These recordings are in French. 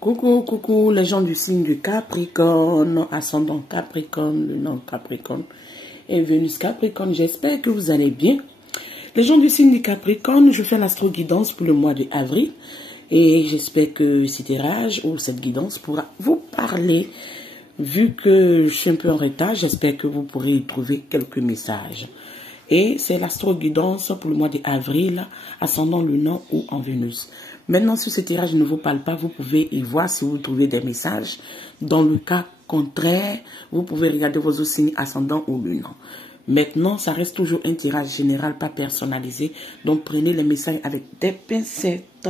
Coucou, coucou les gens du signe du Capricorne, ascendant Capricorne, le nom Capricorne et Vénus Capricorne. J'espère que vous allez bien. Les gens du signe du Capricorne, je fais l'astro-guidance pour le mois d'avril et j'espère que ce tirage ou cette guidance pourra vous parler. Vu que je suis un peu en retard, j'espère que vous pourrez y trouver quelques messages. Et c'est l'astro-guidance pour le mois d'avril, ascendant lunaire ou en Vénus. Maintenant, si ce tirage ne vous parle pas, vous pouvez y voir si vous trouvez des messages. Dans le cas contraire, vous pouvez regarder vos autres signes ascendants ou lunaires. Maintenant, ça reste toujours un tirage général, pas personnalisé. Donc, prenez les messages avec des pincettes.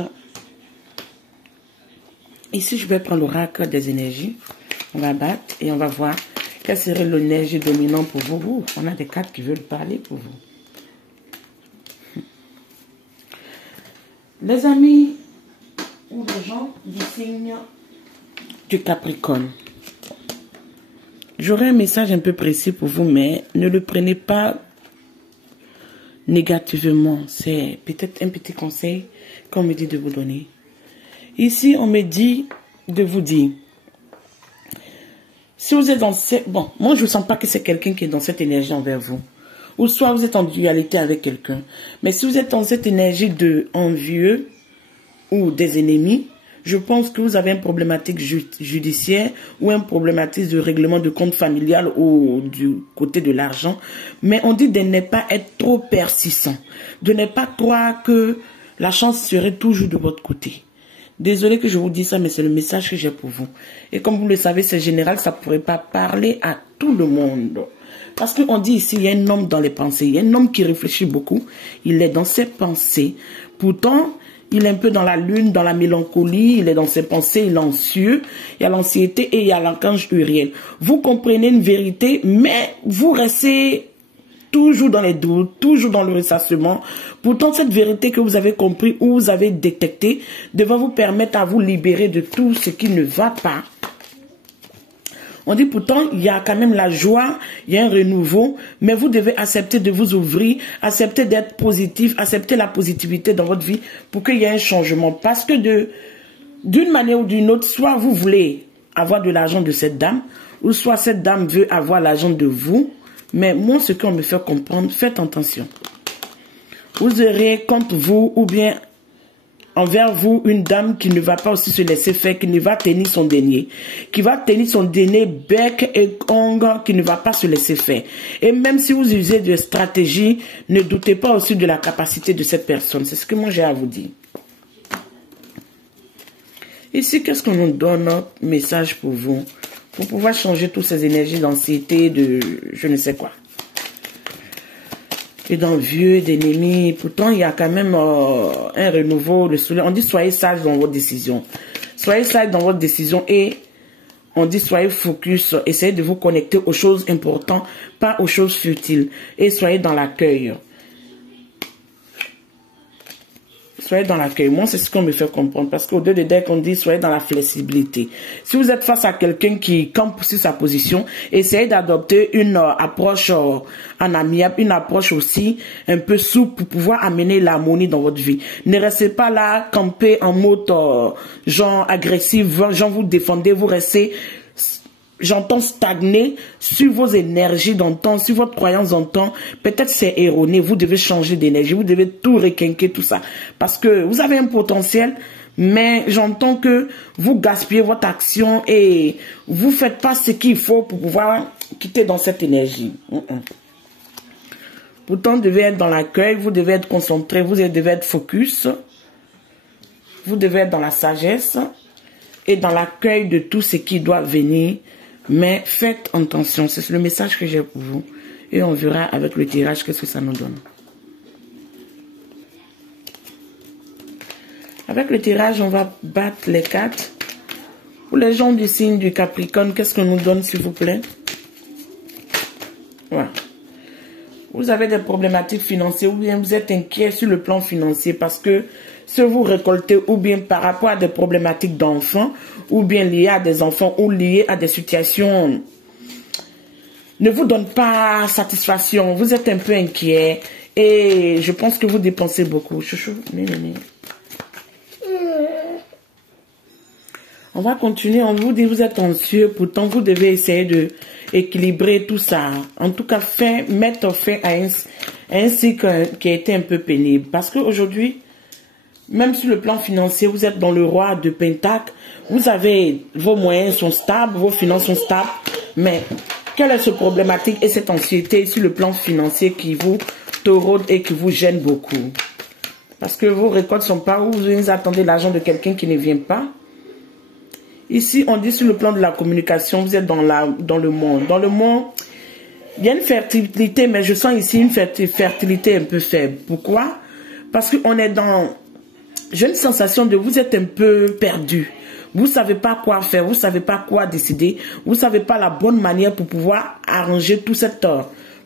Ici, je vais prendre l'oracle des énergies. On va battre et on va voir quelle serait l'énergie dominante pour vous. On a des cartes qui veulent parler pour vous. Les amis ou les gens du signe du Capricorne. J'aurai un message un peu précis pour vous, mais ne le prenez pas négativement. C'est peut-être un petit conseil qu'on me dit de vous donner. Ici, on me dit de vous dire, si vous êtes dans cette... Bon, moi, je ne sens pas que c'est quelqu'un qui est dans cette énergie envers vous. Ou soit vous êtes en dualité avec quelqu'un. Mais si vous êtes dans cette énergie de envieux ou des ennemis, je pense que vous avez une problématique judiciaire ou une problématique de règlement de compte familial ou du côté de l'argent. Mais on dit de ne pas être trop persistant. De ne pas croire que la chance serait toujours de votre côté. Désolé que je vous dise ça, mais c'est le message que j'ai pour vous. Et comme vous le savez, c'est général, ça ne pourrait pas parler à tout le monde. Parce qu'on dit ici, il y a un homme dans les pensées. Il y a un homme qui réfléchit beaucoup. Il est dans ses pensées. Pourtant, il est un peu dans la lune, dans la mélancolie. Il est dans ses pensées, il est anxieux. Il y a l'anxiété et il y a l'archange Uriel. Vous comprenez une vérité, mais vous restez toujours dans les doutes, toujours dans le ressassement. Pourtant, cette vérité que vous avez compris ou vous avez détectée devrait vous permettre à vous libérer de tout ce qui ne va pas. On dit pourtant, il y a quand même la joie, il y a un renouveau, mais vous devez accepter de vous ouvrir, accepter d'être positif, accepter la positivité dans votre vie pour qu'il y ait un changement. Parce que d'une manière ou d'une autre, soit vous voulez avoir de l'argent de cette dame, ou soit cette dame veut avoir l'argent de vous. Mais moi, ce qu'on me fait comprendre, faites attention. Vous aurez contre vous ou bien envers vous une dame qui ne va pas aussi se laisser faire, qui ne va tenir son denier, qui va tenir son denier bec et ongle, qui ne va pas se laisser faire. Et même si vous usez de stratégie, ne doutez pas aussi de la capacité de cette personne. C'est ce que moi j'ai à vous dire. Ici, qu'est-ce qu'on nous donne notre message pour vous? Pour pouvoir changer toutes ces énergies d'anxiété, de je ne sais quoi. Et d'envieux, d'ennemis. Pourtant, il y a quand même un renouveau, le soleil. On dit soyez sage dans votre décision. Soyez sage dans votre décision et on dit soyez focus. Essayez de vous connecter aux choses importantes, pas aux choses futiles. Et soyez dans l'accueil. Soyez dans l'accueil. Moi, c'est ce qu'on me fait comprendre. Parce qu'au-delà de deck, on dit soyez dans la flexibilité. Si vous êtes face à quelqu'un qui campe sur sa position, essayez d'adopter une approche en amiable, une approche aussi un peu souple pour pouvoir amener l'harmonie dans votre vie. Ne restez pas là, camper en mode genre agressif, genre vous défendez, vous restez... J'entends stagner sur vos énergies d'antan, sur votre croyance d'antan. Peut-être c'est erroné. Vous devez changer d'énergie. Vous devez tout requinquer, tout ça. Parce que vous avez un potentiel, mais j'entends que vous gaspillez votre action et vous faites pas ce qu'il faut pour pouvoir quitter dans cette énergie. Pourtant, vous devez être dans l'accueil, vous devez être concentré, vous devez être focus. Vous devez être dans la sagesse et dans l'accueil de tout ce qui doit venir. Mais faites attention, c'est le message que j'ai pour vous. Et on verra avec le tirage qu'est-ce que ça nous donne. Avec le tirage, on va battre les cartes. Pour les gens du signe du Capricorne, qu'est-ce qu'on nous donne s'il vous plaît? Voilà. Vous avez des problématiques financières ou bien vous êtes inquiet sur le plan financier parce que ce vous récoltez ou bien par rapport à des problématiques d'enfants ou bien liées à des enfants ou liées à des situations ne vous donnent pas satisfaction. Vous êtes un peu inquiet et je pense que vous dépensez beaucoup. Chouchou, On va continuer. On vous dit vous êtes anxieux. Pourtant, vous devez essayer de équilibrer tout ça. En tout cas, mettre fin à un cycle qui a été un peu pénible. Parce qu'aujourd'hui, même sur le plan financier, vous êtes dans le roi de Pentacle. Vous avez, vos moyens sont stables, vos finances sont stables. Mais, quelle est cette problématique et cette anxiété sur le plan financier qui vous taureau et qui vous gêne beaucoup? Parce que vos récoltes ne sont pas où vous attendez l'argent de quelqu'un qui ne vient pas. Ici, on dit sur le plan de la communication, vous êtes dans le monde. Dans le monde, il y a une fertilité, mais je sens ici une fertilité un peu faible. Pourquoi? Parce qu'on est dans... J'ai une sensation de vous êtes un peu perdu. Vous ne savez pas quoi faire, vous ne savez pas quoi décider, vous ne savez pas la bonne manière pour pouvoir arranger toute cette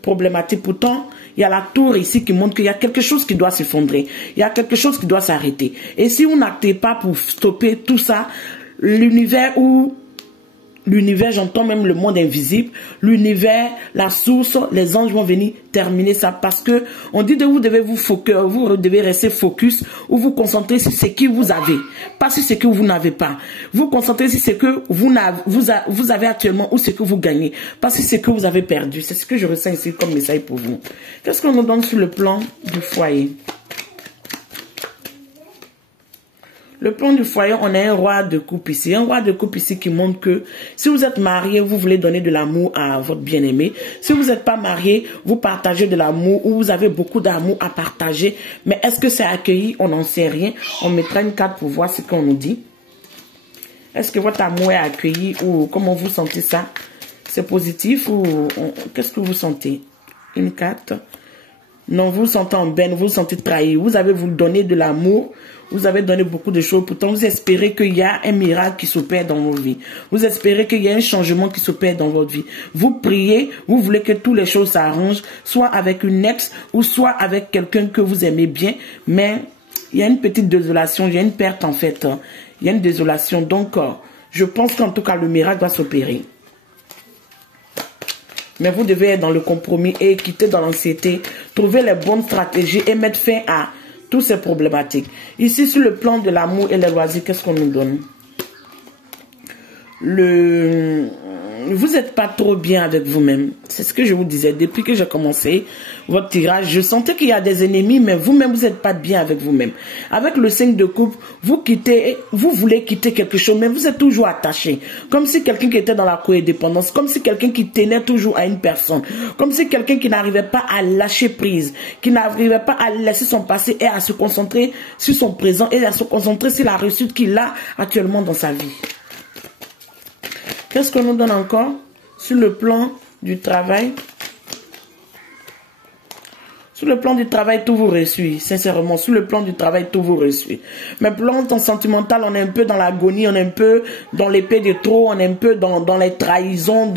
problématique. Pourtant, il y a la tour ici qui montre qu'il y a quelque chose qui doit s'effondrer. Il y a quelque chose qui doit s'arrêter. Et si vous n'actez pas pour stopper tout ça, l'univers, j'entends même le monde invisible, l'univers, la source, les anges vont venir terminer ça parce que on dit de vous devez vous devez rester focus ou vous concentrer sur ce que vous avez, pas sur ce que vous n'avez pas. Vous concentrez sur ce que vous avez actuellement ou ce que vous gagnez, pas sur ce que vous avez perdu. C'est ce que je ressens ici comme message pour vous. Qu'est-ce qu'on nous donne sur le plan du foyer? Le plan du foyer, on a un roi de coupe ici. Un roi de coupe ici qui montre que si vous êtes marié, vous voulez donner de l'amour à votre bien-aimé. Si vous n'êtes pas marié, vous partagez de l'amour ou vous avez beaucoup d'amour à partager. Mais est-ce que c'est accueilli? On n'en sait rien. On mettra une carte pour voir ce qu'on nous dit. Est-ce que votre amour est accueilli ou comment vous sentez ça? C'est positif ou qu'est-ce que vous sentez? Une carte. Non, vous vous sentez en peine, vous vous sentez trahi. Vous avez voulu donner de l'amour. Vous avez donné beaucoup de choses. Pourtant, vous espérez qu'il y a un miracle qui s'opère dans vos vies. Vous espérez qu'il y a un changement qui s'opère dans votre vie. Vous priez, vous voulez que toutes les choses s'arrangent, soit avec une ex ou soit avec quelqu'un que vous aimez bien. Mais il y a une petite désolation, il y a une perte en fait. Il y a une désolation. Donc, je pense qu'en tout cas, le miracle va s'opérer. Mais vous devez être dans le compromis et quitter dans l'anxiété, trouver les bonnes stratégies et mettre fin à toutes ces problématiques. Ici, sur le plan de l'amour et les loisirs, qu'est-ce qu'on nous donne? Vous n'êtes pas trop bien avec vous-même. C'est ce que je vous disais. Depuis que j'ai commencé votre tirage, je sentais qu'il y a des ennemis, mais vous-même, vous n'êtes pas bien avec vous-même. Avec le 5 de coupe, vous voulez quitter quelque chose, mais vous êtes toujours attaché. Comme si quelqu'un qui était dans la codépendance, comme si quelqu'un qui tenait toujours à une personne, comme si quelqu'un qui n'arrivait pas à lâcher prise, qui n'arrivait pas à laisser son passé et à se concentrer sur son présent et à se concentrer sur la réussite qu'il a actuellement dans sa vie. Qu'est-ce qu'on nous donne encore sur le plan du travail? Sur le plan du travail, tout vous réussit. Sincèrement, sur le plan du travail, tout vous réussit. Mais plan sentimental, on est un peu dans l'agonie, on est un peu dans l'épée de trop, on est un peu dans les trahisons,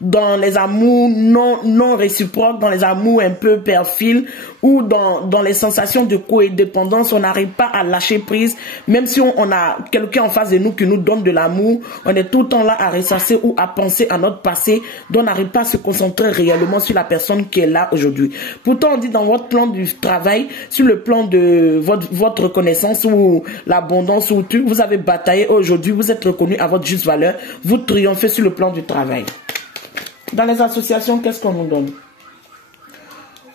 dans les amours non réciproques, dans les amours un peu perfiles, ou dans les sensations de codépendance, on n'arrive pas à lâcher prise. Même si on a quelqu'un en face de nous qui nous donne de l'amour, on est tout le temps là à ressasser ou à penser à notre passé, dont on n'arrive pas à se concentrer réellement sur la personne qui est là aujourd'hui. Pourtant, on dit dans votre plan du travail, sur le plan de votre reconnaissance ou l'abondance ou tout, vous avez bataillé aujourd'hui, vous êtes reconnu à votre juste valeur, vous triomphez sur le plan du travail. Dans les associations, qu'est-ce qu'on nous donne?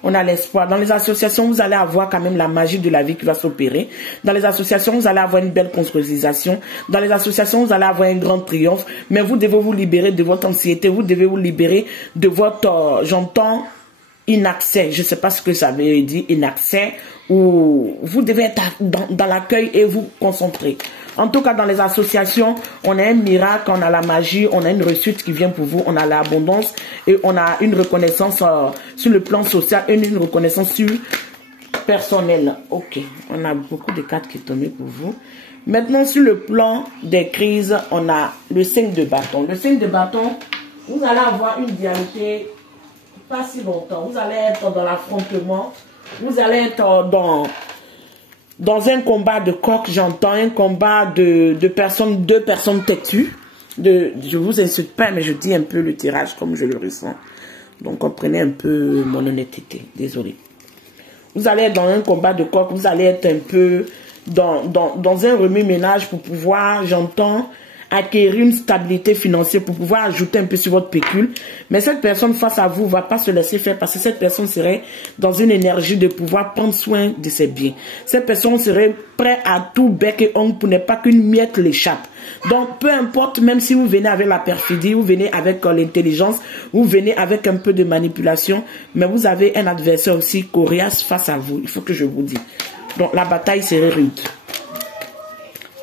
On a l'espoir. Dans les associations, vous allez avoir quand même la magie de la vie qui va s'opérer. Dans les associations, vous allez avoir une belle concrétisation. Dans les associations, vous allez avoir un grand triomphe. Mais vous devez vous libérer de votre anxiété. Vous devez vous libérer de votre, j'entends, inaccès. Je ne sais pas ce que ça veut dire, inaccès. Ou vous devez être dans l'accueil et vous concentrer. En tout cas, dans les associations, on a un miracle, on a la magie, on a une réussite qui vient pour vous, on a l'abondance et on a une reconnaissance sur le plan social et une reconnaissance sur personnel. Ok, on a beaucoup de cartes qui sont tombées pour vous. Maintenant, sur le plan des crises, on a le 5 de bâton. Le 5 de bâton, vous allez avoir une dualité pas si longtemps. Vous allez être dans l'affrontement, vous allez être dans un combat de coq, j'entends un combat de personnes, deux personnes têtues. Je vous insulte pas, mais je dis un peu le tirage comme je le ressens. Donc comprenez un peu mon honnêteté. Désolé. Vous allez être dans un combat de coq, vous allez être un peu dans un remue-ménage pour pouvoir, j'entends, acquérir une stabilité financière pour pouvoir ajouter un peu sur votre pécule. Mais cette personne face à vous ne va pas se laisser faire parce que cette personne serait dans une énergie de pouvoir prendre soin de ses biens. Cette personne serait prête à tout bec et ongle pour ne pas qu'une miette l'échappe. Donc, peu importe, même si vous venez avec la perfidie, vous venez avec l'intelligence, vous venez avec un peu de manipulation, mais vous avez un adversaire aussi coriace face à vous. Il faut que je vous dise. Donc, la bataille serait rude.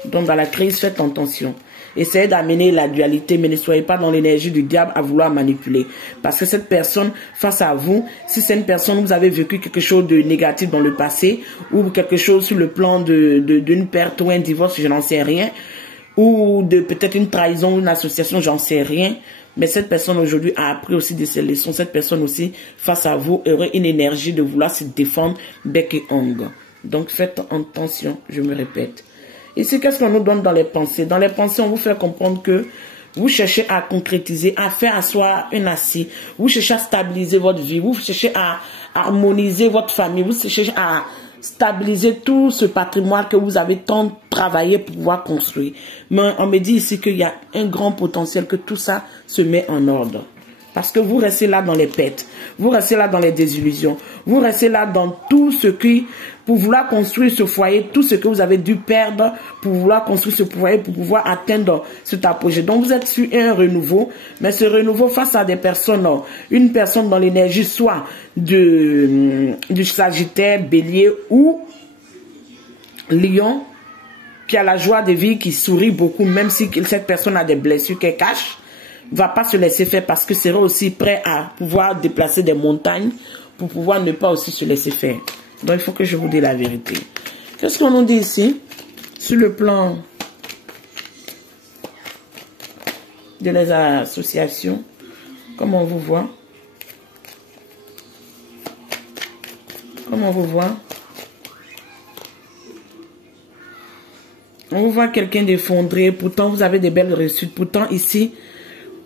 Donc, dans la crise, faites attention. Essayez d'amener la dualité, mais ne soyez pas dans l'énergie du diable à vouloir manipuler. Parce que cette personne, face à vous, si c'est une personne où vous avez vécu quelque chose de négatif dans le passé, ou quelque chose sur le plan d'une perte ou un divorce, je n'en sais rien, ou de peut-être une trahison, une association, j'en sais rien. Mais cette personne aujourd'hui a appris aussi de ses leçons. Cette personne aussi, face à vous, aurait une énergie de vouloir se défendre bec et ongle. Donc faites attention, je me répète. Ici, qu'est-ce qu'on nous donne dans les pensées? Dans les pensées, on vous fait comprendre que vous cherchez à concrétiser, à faire asseoir une assise. Vous cherchez à stabiliser votre vie. Vous cherchez à harmoniser votre famille. Vous cherchez à stabiliser tout ce patrimoine que vous avez tant travaillé pour pouvoir construire. Mais on me dit ici qu'il y a un grand potentiel que tout ça se met en ordre. Parce que vous restez là dans les pètes, vous restez là dans les désillusions, vous restez là dans tout ce qui, pour vouloir construire ce foyer, tout ce que vous avez dû perdre pour vouloir construire ce foyer, pour pouvoir atteindre cet apogée. Donc vous êtes sur un renouveau, mais ce renouveau face à des personnes, une personne dans l'énergie soit du Sagittaire, Bélier ou Lion, qui a la joie de vivre, qui sourit beaucoup, même si cette personne a des blessures qu'elle cache, va pas se laisser faire parce que sera aussi prêt à pouvoir déplacer des montagnes pour pouvoir ne pas aussi se laisser faire. Donc il faut que je vous dise la vérité. Qu'est-ce qu'on nous dit ici sur le plan de les associations? Comment on vous voit? Comment on vous voit? On vous voit quelqu'un d'effondré, pourtant vous avez des belles réussites, pourtant ici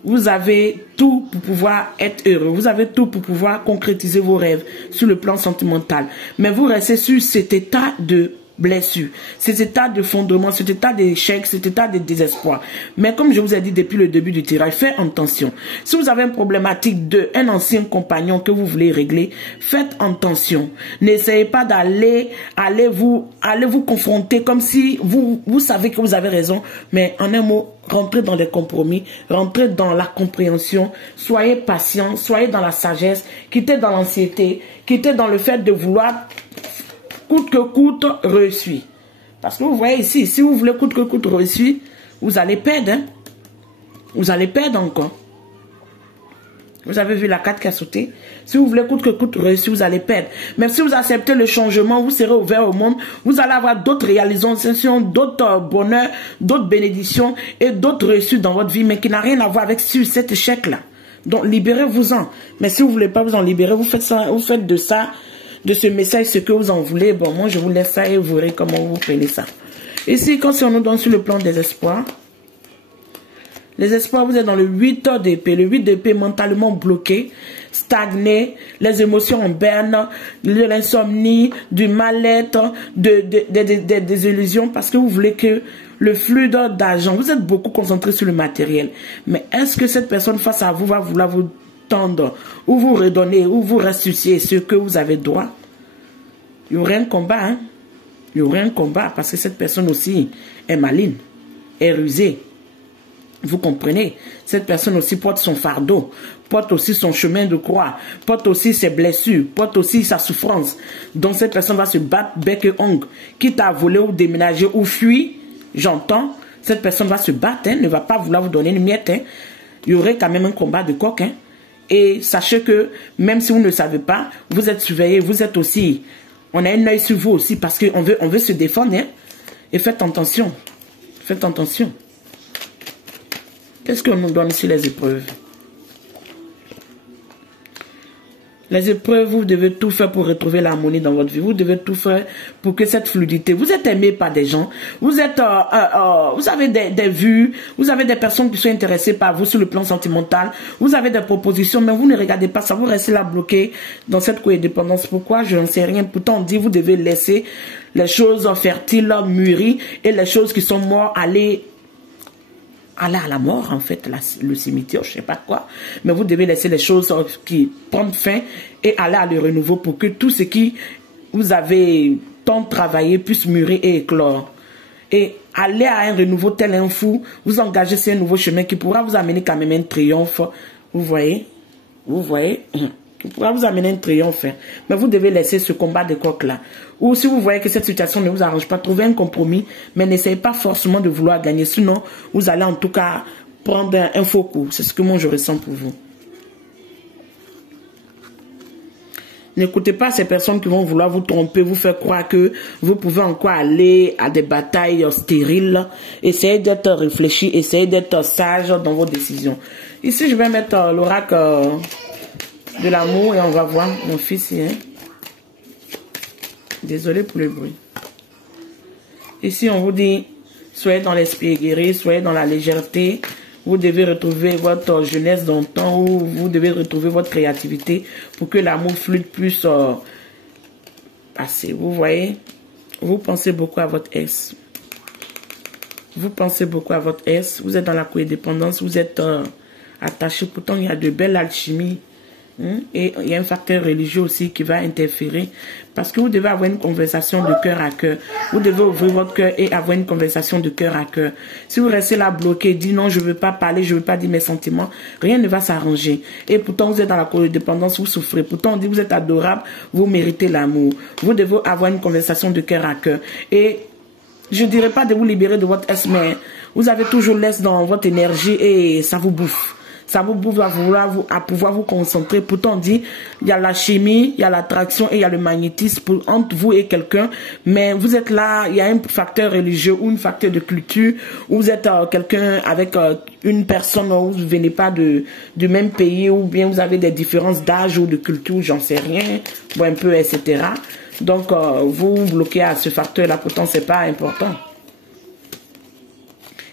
vous avez tout pour pouvoir être heureux. Vous avez tout pour pouvoir concrétiser vos rêves sur le plan sentimental. Mais vous restez sur cet état de blessure, cet état de fondement, cet état d'échec, cet état de désespoir. Mais comme je vous ai dit depuis le début du tirage, faites attention. Si vous avez une problématique d'un ancien compagnon que vous voulez régler, faites attention. N'essayez pas d'aller vous confronter comme si vous savez que vous avez raison. Mais en un mot, rentrez dans les compromis, rentrez dans la compréhension, soyez patient, soyez dans la sagesse, quittez dans l'anxiété, quittez dans le fait de vouloir coûte que coûte réussir. Parce que vous voyez ici, si vous voulez coûte que coûte réussir, vous allez perdre. Hein? Vous allez perdre encore. Vous avez vu la carte qui a sauté. Si vous voulez coûte que coûte réussir, vous allez perdre. Mais si vous acceptez le changement, vous serez ouvert au monde. Vous allez avoir d'autres réalisations, d'autres bonheurs, d'autres bénédictions et d'autres réussites dans votre vie, mais qui n'a rien à voir avec cet échec-là. Donc libérez-vous-en. Mais si vous ne voulez pas vous en libérer, vous faites ça, vous faites de ça, de ce message, ce que vous en voulez. Bon, moi, je vous laisse ça et vous verrez comment vous prenez ça. Ici, quand on nous donne sur le plan des espoirs, les espoirs, vous êtes dans le 8 d'épée. Le 8 d'épée mentalement bloqué, stagné, les émotions en berne, de l'insomnie, du mal-être, des illusions, parce que vous voulez que le flux d'argent, vous êtes beaucoup concentré sur le matériel. Mais est-ce que cette personne face à vous va vouloir vous tendre, ou vous redonner, ou vous ressusciter ce que vous avez droit? Il y aurait un combat, hein? Il y aurait un combat, parce que cette personne aussi est maligne, est rusée. Vous comprenez? Cette personne aussi porte son fardeau, porte aussi son chemin de croix, porte aussi ses blessures, porte aussi sa souffrance. Donc cette personne va se battre bec et ongle, quitte à voler ou déménager ou fuir, j'entends. Cette personne va se battre, hein, ne va pas vouloir vous donner une miette. Hein. Il y aurait quand même un combat de coq, hein. Et sachez que même si vous ne savez pas, vous êtes surveillé, vous êtes aussi, on a un œil sur vous aussi parce qu'on veut se défendre. Hein? Et faites attention. Faites attention. Qu'est-ce qu'on nous donne ici les épreuves? Les épreuves, vous devez tout faire pour retrouver l'harmonie dans votre vie. Vous devez tout faire pour que cette fluidité, vous êtes aimé par des gens, vous êtes, vous avez des vues, vous avez des personnes qui sont intéressées par vous sur le plan sentimental, vous avez des propositions, mais vous ne regardez pas ça, vous restez là bloqué dans cette codépendance. Pourquoi? Je n'en sais rien. Pourtant, on dit vous devez laisser les choses fertiles mûrir et les choses qui sont mortes aller aller à la mort, en fait, le cimetière, je sais pas quoi. Mais vous devez laisser les choses qui prennent fin et aller à le renouveau pour que tout ce qui vous avez tant travaillé puisse mûrir et éclore. Et aller à un renouveau tel un fou, vous engagez sur un nouveau chemin qui pourra vous amener quand même un triomphe. Vous voyez? Vous voyez? Qui pourra vous amener un triomphe. Mais vous devez laisser ce combat de coq-là. Ou si vous voyez que cette situation ne vous arrange pas, trouvez un compromis, mais n'essayez pas forcément de vouloir gagner. Sinon, vous allez en tout cas prendre un faux coup. C'est ce que moi je ressens pour vous. N'écoutez pas ces personnes qui vont vouloir vous tromper, vous faire croire que vous pouvez encore aller à des batailles stériles. Essayez d'être réfléchi, essayez d'être sage dans vos décisions. Ici, je vais mettre l'oracle de l'amour et on va voir mon fils. Hein. Désolé pour le bruit. Ici, on vous dit, soyez dans l'esprit guéri, soyez dans la légèreté. Vous devez retrouver votre jeunesse d'antan ou vous devez retrouver votre créativité pour que l'amour fluide plus passer. Vous voyez, vous pensez beaucoup à votre ex. Vous pensez beaucoup à votre ex. Vous êtes dans la codépendance, vous êtes attaché. Pourtant, il y a de belles alchimies. Et il y a un facteur religieux aussi qui va interférer parce que vous devez avoir une conversation de cœur à cœur. Vous devez ouvrir votre cœur et avoir une conversation de cœur à cœur. Si vous restez là bloqué, dites non, je ne veux pas parler, je ne veux pas dire mes sentiments, rien ne va s'arranger. Et pourtant, vous êtes dans la codépendance, vous souffrez. Pourtant, on dit vous êtes adorable, vous méritez l'amour. Vous devez avoir une conversation de cœur à cœur. Et je ne dirais pas de vous libérer de votre ex, mais vous avez toujours l'est dans votre énergie et ça vous bouffe. Ça vous bouffe à pouvoir vous concentrer. Pourtant, on dit, il y a la chimie, il y a l'attraction et il y a le magnétisme entre vous et quelqu'un. Mais vous êtes là, il y a un facteur religieux ou un facteur de culture. Ou vous êtes quelqu'un avec une personne où vous ne venez pas du même pays ou bien vous avez des différences d'âge ou de culture, j'en sais rien, ou un peu, etc. Donc, vous bloquez à ce facteur-là. Pourtant, ce n'est pas important.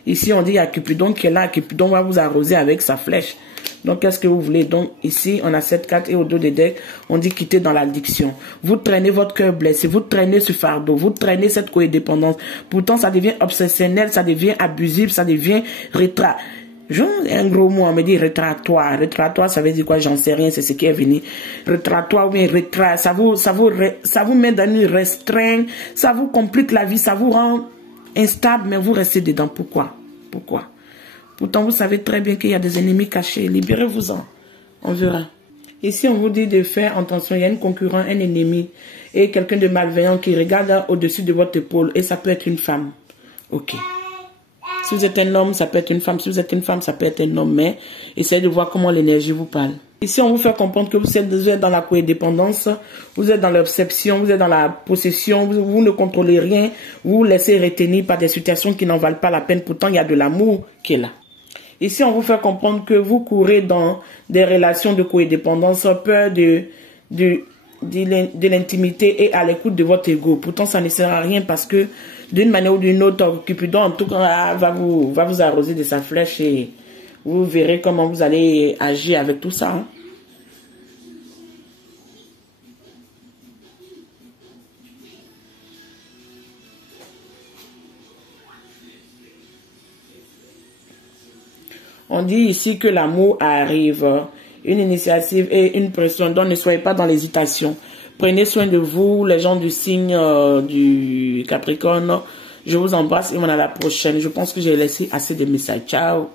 Ici, on dit il y a Cupidon qui est là. Cupidon va vous arroser avec sa flèche. Donc, qu'est-ce que vous voulez? Donc, ici, on a cette carte et au dos des decks, on dit quitter dans l'addiction. Vous traînez votre cœur blessé. Vous traînez ce fardeau. Vous traînez cette codépendance. Pourtant, ça devient obsessionnel, ça devient abusif, ça devient un gros mot, on me dit rétractoire. Rétractoire, ça veut dire quoi? J'en sais rien, c'est ce qui est venu. Rétractoire ou bien rétract, ça vous met dans une restreinte, ça vous complique la vie, ça vous rend instable, mais vous restez dedans. Pourquoi? Pourquoi? Pourtant, vous savez très bien qu'il y a des ennemis cachés. Libérez-vous-en. On verra. Ici, on vous dit de faire attention. Il y a un concurrent, un ennemi et quelqu'un de malveillant qui regarde au-dessus de votre épaule. Et ça peut être une femme. Ok. Si vous êtes un homme, ça peut être une femme. Si vous êtes une femme, ça peut être un homme. Mais essayez de voir comment l'énergie vous parle. Ici, on vous fait comprendre que vous êtes dans la codépendance, vous êtes dans l'obsession, vous êtes dans la possession, vous ne contrôlez rien, vous vous laissez retenir par des situations qui n'en valent pas la peine. Pourtant, il y a de l'amour qui est là. Ici, on vous fait comprendre que vous courez dans des relations de codépendance, peur de l'intimité et à l'écoute de votre ego. Pourtant, ça ne sert à rien parce que d'une manière ou d'une autre, Cupidon, en tout cas, va vous arroser de sa flèche et vous verrez comment vous allez agir avec tout ça. Hein. On dit ici que l'amour arrive, une initiative et une pression. Donc ne soyez pas dans l'hésitation. Prenez soin de vous, les gens du signe du Capricorne. Je vous embrasse et on à la prochaine. Je pense que j'ai laissé assez de messages. Ciao.